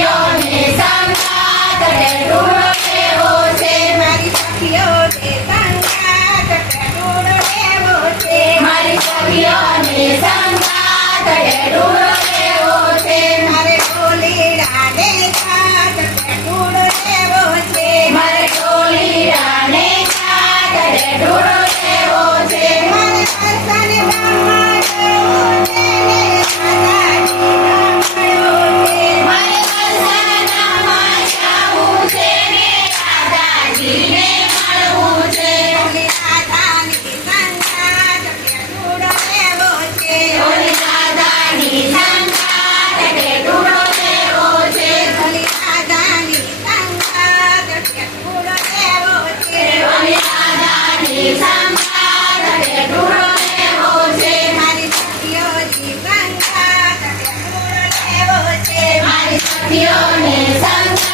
よ。campeones.